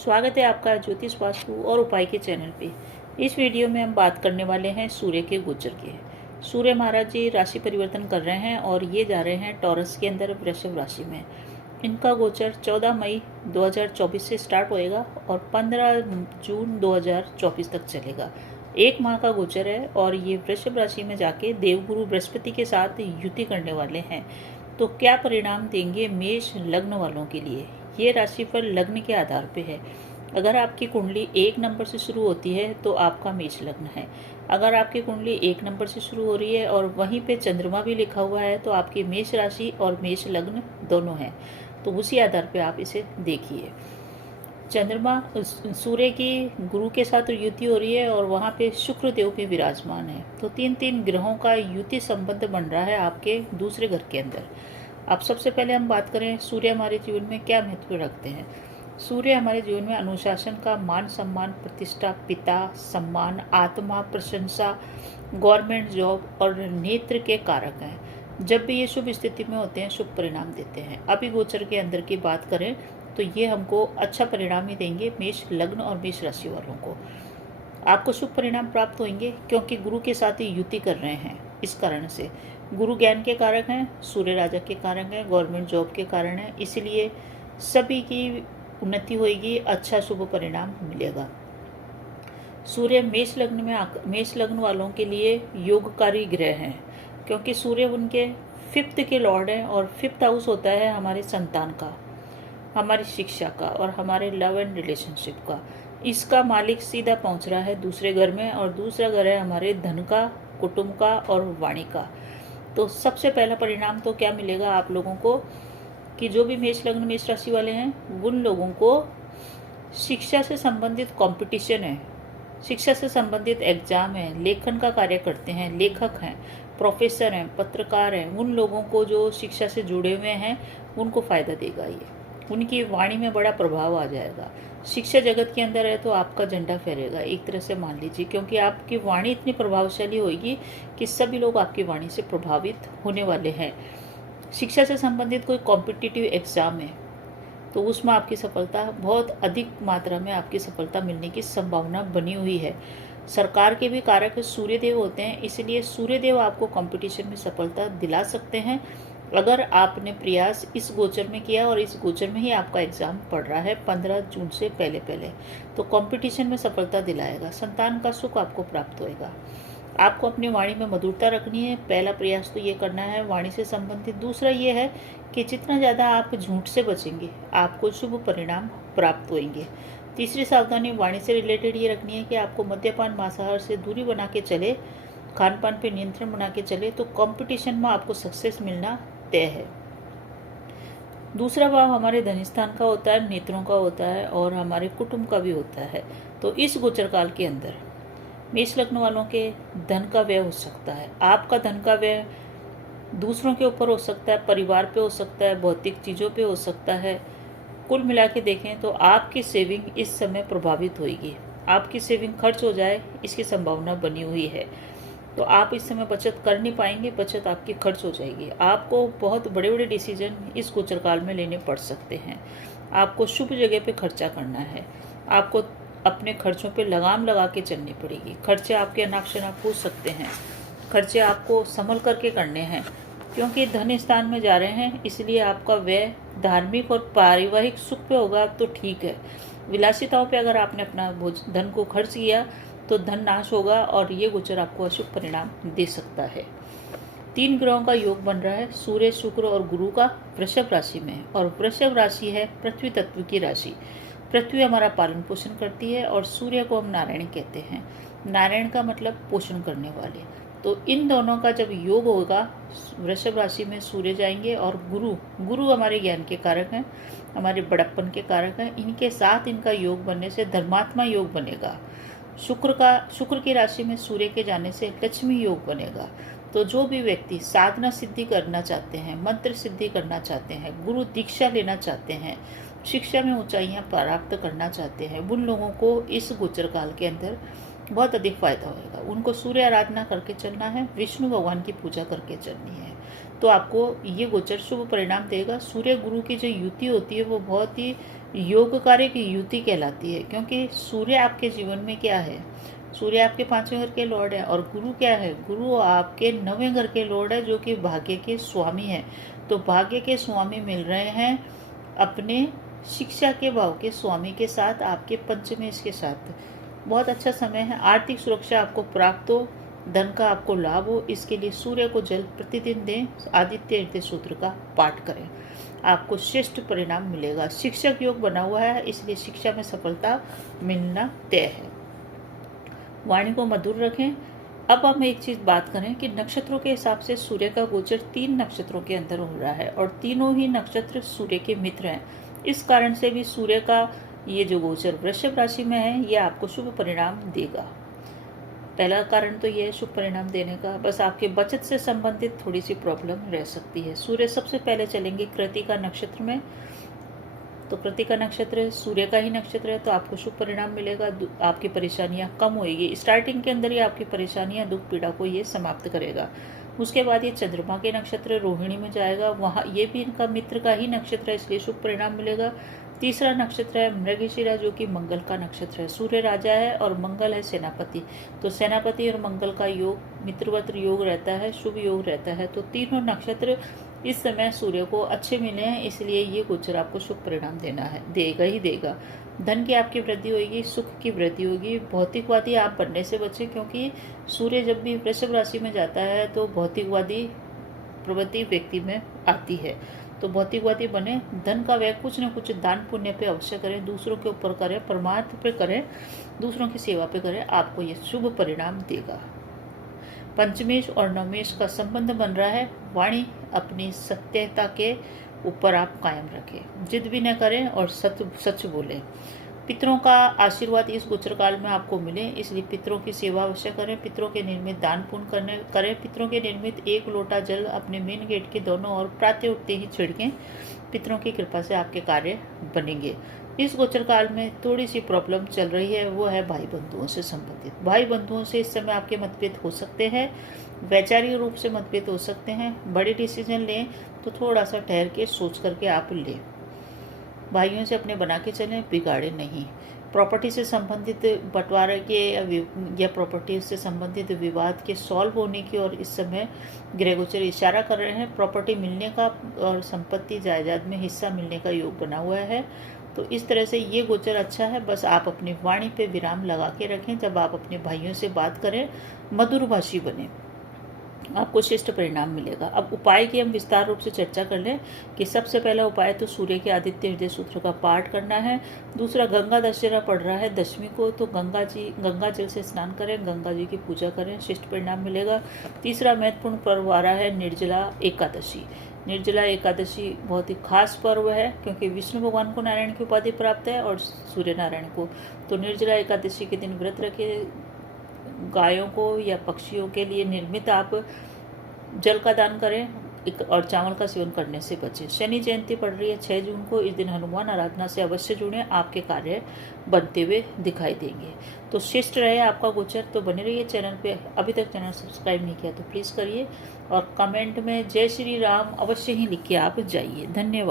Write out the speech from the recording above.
स्वागत है आपका ज्योतिष वास्तु और उपाय के चैनल पे। इस वीडियो में हम बात करने वाले हैं सूर्य के गोचर के। सूर्य महाराज जी राशि परिवर्तन कर रहे हैं और ये जा रहे हैं टॉरस के अंदर वृषभ राशि में। इनका गोचर 14 मई 2024 से स्टार्ट होएगा और 15 जून 2024 तक चलेगा। एक माह का गोचर है और ये वृषभ राशि में जाके देवगुरु बृहस्पति के साथ युति करने वाले हैं। तो क्या परिणाम देंगे मेष लग्न वालों के लिए? ये राशिफल लग्न के आधार पे है। अगर आपकी कुंडली 1 नंबर से शुरू होती है तो आपका मेष लग्न है। अगर आपकी कुंडली 1 नंबर से शुरू हो रही है और वहीं पे चंद्रमा भी लिखा हुआ है तो आपकी मेष राशि और मेष लग्न दोनों हैं। तो उसी आधार पे आप इसे देखिए। चंद्रमा सूर्य की गुरु के साथ युति हो रही है और वहाँ पे शुक्र देव भी विराजमान है। तो 3 ग्रहों का युति संबंध बन रहा है आपके दूसरे घर के अंदर। अब सबसे पहले हम बात करें सूर्य हमारे जीवन में क्या महत्व रखते हैं। सूर्य हमारे जीवन में अनुशासन का, मान सम्मान, प्रतिष्ठा, पिता सम्मान, आत्मा प्रशंसा, गवर्नमेंट जॉब और नेत्र के कारक हैं। जब भी ये शुभ स्थिति में होते हैं शुभ परिणाम देते हैं। अभी गोचर के अंदर की बात करें तो ये हमको अच्छा परिणाम ही देंगे मेष लग्न और मेष राशि वालों को। आपको शुभ परिणाम प्राप्त होंगे क्योंकि गुरु के साथ ही युति कर रहे हैं। इस कारण से गुरु ज्ञान के कारक हैं, सूर्य राजा के कारक हैं, गवर्नमेंट जॉब के कारण हैं, इसलिए सभी की उन्नति होगी, अच्छा शुभ परिणाम मिलेगा। सूर्य मेष लग्न वालों के लिए योगकारी ग्रह हैं क्योंकि सूर्य उनके 5th के लॉर्ड हैं और 5th हाउस होता है हमारे संतान का, हमारी शिक्षा का और हमारे लव एंड रिलेशनशिप का। इसका मालिक सीधा पहुंच रहा है दूसरे घर में और दूसरा घर है हमारे धन का, कुटुंब का और वाणी का। तो सबसे पहला परिणाम तो क्या मिलेगा आप लोगों को कि जो भी मेष लग्न मेष राशि वाले हैं उन लोगों को शिक्षा से संबंधित कंपटीशन है, शिक्षा से संबंधित एग्जाम है, लेखन का कार्य करते हैं, लेखक हैं, प्रोफेसर हैं, पत्रकार हैं, उन लोगों को जो शिक्षा से जुड़े हुए हैं उनको फायदा देगा। ये उनकी वाणी में बड़ा प्रभाव आ जाएगा। शिक्षा जगत के अंदर है तो आपका झंडा फहरेगा एक तरह से मान लीजिए, क्योंकि आपकी वाणी इतनी प्रभावशाली होगी कि सभी लोग आपकी वाणी से प्रभावित होने वाले हैं। शिक्षा से संबंधित कोई कॉम्पिटिटिव एग्जाम है तो उसमें आपकी सफलता बहुत अधिक मात्रा में आपकी सफलता मिलने की संभावना बनी हुई है। सरकार के भी कारक सूर्यदेव होते हैं, इसलिए सूर्यदेव आपको कंपटीशन में सफलता दिला सकते हैं अगर आपने प्रयास इस गोचर में किया और इस गोचर में ही आपका एग्जाम पड़ रहा है 15 जून से पहले तो कंपटीशन में सफलता दिलाएगा। संतान का सुख आपको प्राप्त होएगा। आपको अपनी वाणी में मधुरता रखनी है, पहला प्रयास तो ये करना है वाणी से संबंधित। दूसरा ये है कि जितना ज़्यादा आप झूठ से बचेंगे आपको शुभ परिणाम प्राप्त होंगे। तीसरी सावधानी वाणी से रिलेटेड ये रखनी है कि आपको मद्यपान मांसाहार से दूरी बना के चले, खान पान पे नियंत्रण बना के चले तो कंपटीशन में आपको सक्सेस मिलना तय है। दूसरा भाव हमारे धन स्थान का होता है, नेत्रों का होता है और हमारे कुटुंब का भी होता है। तो इस गोचर काल के अंदर मेष लग्न वालों के धन का व्यय हो सकता है। आपका धन का व्यय दूसरों के ऊपर हो सकता है, परिवार पे हो सकता है, भौतिक चीज़ों पे हो सकता है। कुल मिला के देखें तो आपकी सेविंग इस समय प्रभावित होगी। आपकी सेविंग खर्च हो जाए इसकी संभावना बनी हुई है। तो आप इस समय बचत कर नहीं पाएंगे, बचत आपकी खर्च हो जाएगी। आपको बहुत बड़े बड़े डिसीजन इस गोचर काल में लेने पड़ सकते हैं। आपको शुभ जगह पे खर्चा करना है, आपको अपने खर्चों पे लगाम लगा के चलनी पड़ेगी। खर्चे आपके अनाप पूछ सकते हैं, खर्चे आपको संभल करके करने हैं क्योंकि धन स्थान में जा रहे हैं, इसलिए आपका व्यय धार्मिक और पारिवारिक सुख पे होगा तो ठीक है। विलासिताओं पे अगर आपने अपना धन को खर्च किया तो धन नाश होगा और ये गोचर आपको अशुभ परिणाम दे सकता है। 3 ग्रहों का योग बन रहा है, सूर्य शुक्र और गुरु का वृषभ राशि में। और वृषभ राशि है पृथ्वी तत्व की राशि। पृथ्वी हमारा पालन पोषण करती है और सूर्य को हम नारायण कहते हैं। नारायण का मतलब पोषण करने वाले। तो इन दोनों का जब योग होगा, वृषभ राशि में सूर्य जाएंगे और गुरु हमारे ज्ञान के कारक हैं, हमारे बड़प्पन के कारक हैं। इनके साथ इनका योग बनने से धर्मात्मा योग बनेगा। शुक्र की राशि में सूर्य के जाने से लक्ष्मी योग बनेगा। तो जो भी व्यक्ति साधना सिद्धि करना चाहते हैं, मंत्र सिद्धि करना चाहते हैं, गुरु दीक्षा लेना चाहते हैं, शिक्षा में ऊंचाइयां प्राप्त करना चाहते हैं, उन लोगों को इस गोचर काल के अंदर बहुत अधिक फायदा होगा। उनको सूर्य आराधना करके चलना है, विष्णु भगवान की पूजा करके चलनी है, तो आपको ये गोचर शुभ परिणाम देगा। सूर्य गुरु की जो युति होती है वो बहुत ही योग कार्य की युति कहलाती है, क्योंकि सूर्य आपके जीवन में क्या है, सूर्य आपके 5वें घर के लॉर्ड है, और गुरु क्या है, गुरु आपके 9वें घर के लॉर्ड है, जो कि भाग्य के स्वामी है। तो भाग्य के स्वामी मिल रहे हैं अपने शिक्षा के भाव के स्वामी के साथ, आपके पंचमेश के साथ। बहुत अच्छा समय है। आर्थिक सुरक्षा आपको प्राप्त हो, धन का आपको लाभ हो, इसके लिए सूर्य को जल प्रतिदिन दें, आदित्य हृदय सूत्र का पाठ करें, आपको श्रेष्ठ परिणाम मिलेगा। शिक्षक योग बना हुआ है, इसलिए शिक्षा में सफलता मिलना तय है। वाणी को मधुर रखें। अब हम एक चीज बात करें कि नक्षत्रों के हिसाब से सूर्य का गोचर 3 नक्षत्रों के अंदर हो रहा है, और तीनों ही नक्षत्र सूर्य के मित्र हैं। इस कारण से भी सूर्य का ये जो गोचर वृषभ राशि में है, ये आपको शुभ परिणाम देगा। पहला कारण तो ये है शुभ परिणाम देने का, बस आपके बचत से संबंधित थोड़ी सी प्रॉब्लम रह सकती है। सूर्य सबसे पहले चलेंगे कृतिका नक्षत्र में, तो कृतिका नक्षत्र सूर्य का ही नक्षत्र है, तो आपको शुभ परिणाम मिलेगा। आपकी परेशानियां कम होएगी। स्टार्टिंग के अंदर ही आपकी परेशानियां, दुख पीड़ा को ये समाप्त करेगा। उसके बाद ये चंद्रमा के नक्षत्र रोहिणी में जाएगा, वहाँ ये भी इनका मित्र का ही नक्षत्र है, इसलिए शुभ परिणाम मिलेगा। तीसरा नक्षत्र है मृगशिरा, जो कि मंगल का नक्षत्र है। सूर्य राजा है और मंगल है सेनापति, तो सेनापति और मंगल का योग मित्रवत योग रहता है, शुभ योग रहता है। तो तीनों नक्षत्र इस समय सूर्य को अच्छे मिले हैं, इसलिए ये गोचर आपको शुभ परिणाम देगा ही देगा। धन की आपकी वृद्धि होगी, सुख की वृद्धि होगी। भौतिकवादी आप बनने से बचें, क्योंकि सूर्य जब भी वृषभ राशि में जाता है तो भौतिकवादी प्रवृत्ति व्यक्ति में आती है, तो भौतिकवादी बने। धन का व्यय कुछ न कुछ दान पुण्य पे अवश्य करें, दूसरों के ऊपर करें, परमार्थ पे करें, दूसरों की सेवा पे करें, आपको ये शुभ परिणाम देगा। पंचमेश और नवमेश का संबंध बन रहा है। वाणी अपनी सत्यता के ऊपर आप कायम रखें, जिद भी न करें और सच बोलें। पितरों का आशीर्वाद इस गोचर काल में आपको मिले, इसलिए पितरों की सेवा अवश्य करें। पितरों के निर्मित दान पुण्य करें। पितरों के निर्मित 1 लोटा जल अपने मेन गेट के दोनों ओर प्रातः उठते ही छिड़कें। पितरों की कृपा से आपके कार्य बनेंगे। इस गोचर काल में थोड़ी सी प्रॉब्लम चल रही है, वो है भाई बंधुओं से संबंधित। भाई बंधुओं से इस समय आपके मतभेद हो सकते हैं, वैचारिक रूप से मतभेद हो सकते हैं। बड़े डिसीजन लें तो थोड़ा सा ठहर के सोच करके आप लें। भाइयों से अपने बना के चलें, बिगाड़े नहीं। प्रॉपर्टी से संबंधित बंटवारे के या प्रॉपर्टी से संबंधित विवाद के सॉल्व होने की और इस समय ग्रह गोचर इशारा कर रहे हैं। प्रॉपर्टी मिलने का और संपत्ति जायदाद में हिस्सा मिलने का योग बना हुआ है, तो इस तरह से ये गोचर अच्छा है। बस आप अपनी वाणी पे विराम लगा के रखें। जब आप अपने भाइयों से बात करें, मधुरभाषी बने, आपको श्रेष्ठ परिणाम मिलेगा। अब उपाय की हम विस्तार रूप से चर्चा कर लें कि सबसे पहला उपाय तो सूर्य के आदित्य हृदय सूत्र का पाठ करना है। दूसरा, गंगा दशहरा पड़ रहा है 10वीं को, तो गंगा जल से स्नान करें, गंगा जी की पूजा करें, श्रेष्ठ परिणाम मिलेगा। तीसरा महत्वपूर्ण पर्व आ रहा है निर्जला एकादशी। निर्जला एकादशी बहुत ही खास पर्व है, क्योंकि विष्णु भगवान को नारायण की उपाधि प्राप्त है और सूर्य नारायण को। तो निर्जला एकादशी के दिन व्रत रखे, गायों को या पक्षियों के लिए निर्मित आप जल का दान करें और चावल का सेवन करने से बचें। शनि जयंती पड़ रही है 6 जून को, इस दिन हनुमान आराधना से अवश्य जुड़ें, आपके कार्य बनते हुए दिखाई देंगे। तो श्रेष्ठ रहे आपका गोचर। तो बने रहिए चैनल पे। अभी तक चैनल सब्सक्राइब नहीं किया तो प्लीज़ करिए, और कमेंट में जय श्री राम अवश्य ही लिख के आप जाइए। धन्यवाद।